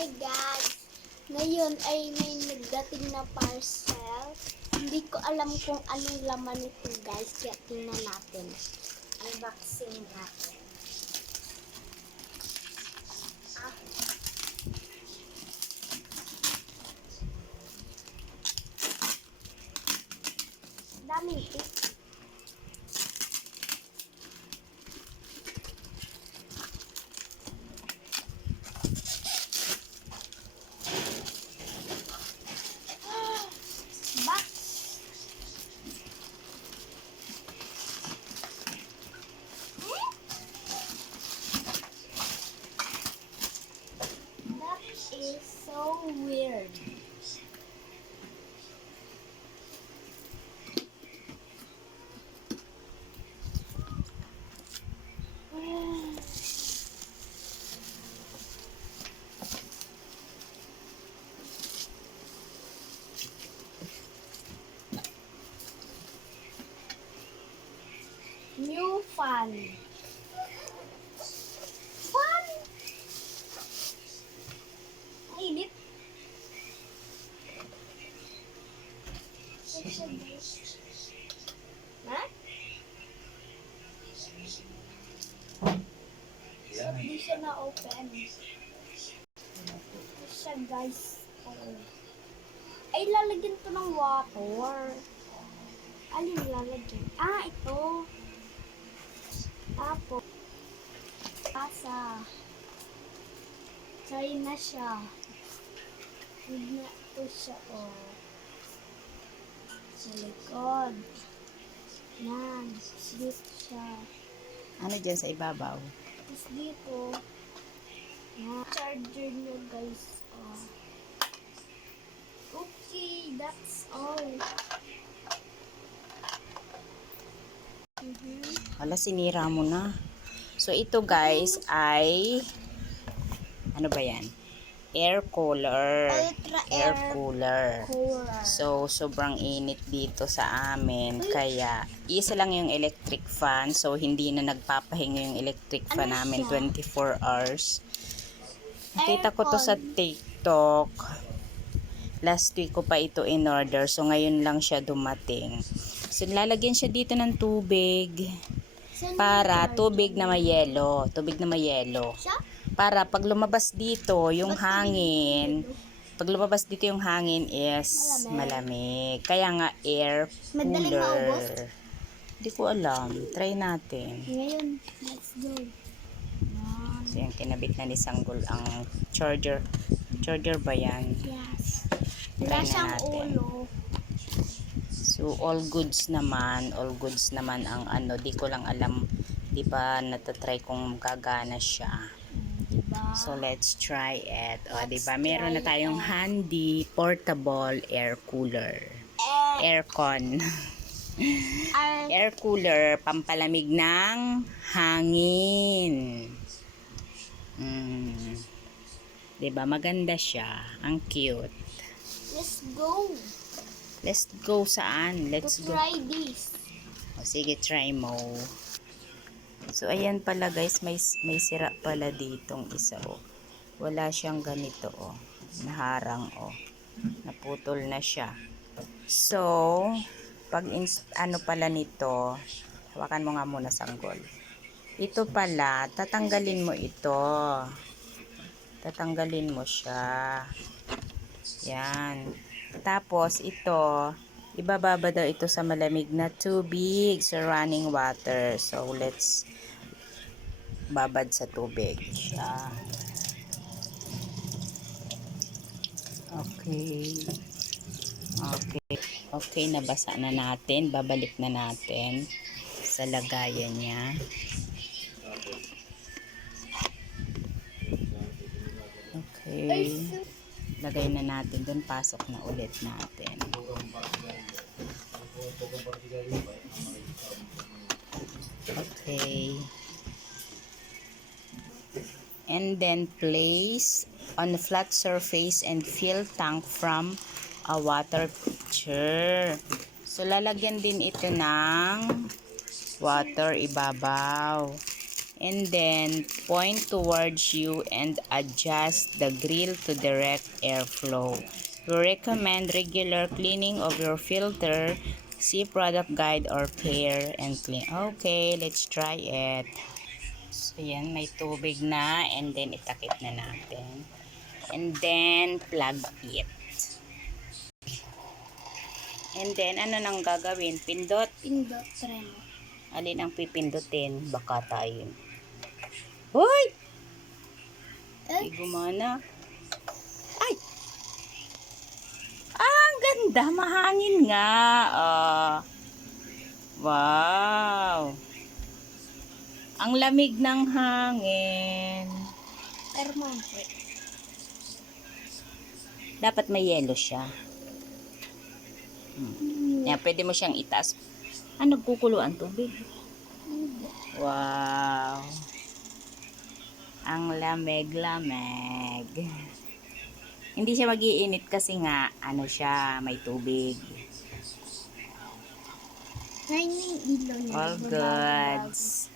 Hi guys! Ngayon ay may nagdating na parcel. Hindi ko alam kung anong laman nito guys, kaya tingnan natin. Unboxing natin. Daming tip. That is so weird. New fan. Fan? Ang init. Ha? Hindi siya na-open. Ito siya guys. Oh. Ay, lalagyan to ng water. Alin lalagyan? Ah, ito. Tapos, asa. Try na siya. Huwag na ito siya, oh. Sa likod. Yan. Dito siya. Ano dyan sa ibabaw? Tapos dito. Yan. Charger niya, guys. Oh. Okay, that's all. Wala, sinira mo na. So, ito guys ay ano ba yan? Air cooler. Ultra Air cooler. cooler. So, sobrang init dito sa amin. Kaya, isa lang yung electric fan. So, hindi na nagpapahinga yung electric fan Ano namin siya? 24 hours. Nakita ko to sa TikTok. Last week ko pa ito in order. So, ngayon lang siya dumating. So, lalagyan siya dito ng tubig. Saan Para yung tubig charger? na may yelo. Tubig na may yelo. Siya? Para pag lumabas dito yung Ba't hangin, tubig dito? pag lumabas dito yung hangin is malamig. Kaya nga air Madaling maubos? cooler. Hindi ko alam. Try natin. Ngayon, let's go. Yan. So yung kinabit na ni Sanggol ang charger. Charger ba yan? Yes. Try Wala na siyang natin. ulo. So all goods naman ang ano, di ko lang alam, di ba natatry kung gagana siya. Diba? So let's try it. O, Let's di ba meron na try tayong it. handy portable air cooler. Aircon. Air cooler, pampalamig ng hangin. Diba, maganda siya. Ang cute. Let's go. Let's go saan? Let's go. Try this. O, sige, try mo. So, ayan pala guys, may sira pala ditong isa, oh. Wala siyang ganito, oh. Naharang, oh. Naputol na siya. So, pag ano pala nito, hawakan mo nga muna, Sanggol. Ito pala, tatanggalin mo ito. Tatanggalin mo siya. Yan. Tapos, ito, ibababa daw ito sa malamig na tubig, sa running water. So, let's babad sa tubig siya. Okay. Okay. Okay, nabasa na natin. Babalik na natin sa lagayan niya. Okay. Lagay na natin dun. Pasok na ulit natin. Okay. And then place on the flat surface and fill tank from a water pitcher. So lalagyan din ito ng water ibabaw. And then point towards you and adjust the grill to direct airflow. We recommend regular cleaning of your filter. See product guide or pair and clean. Okay, let's try it. So yan, may tubig na and then itakip na natin. And then plug it. And then ano nang gagawin? Pindot. Pindot, try mo. Alin ang pipindutin? Baka tayo. Hoy! Di gumana. Ay! Ah, ang ganda. Mahangin nga. Wow. Ang lamig ng hangin. Thermometer. Dapat may yelo siya. Yan, pwede mo siyang itaas. Ah, nagkukulo ang tubig. Wow. Ang lamig-lamig. Hindi siya mag-iinit kasi nga, ano siya, may tubig. Try mo yung ilaw niya. All goods.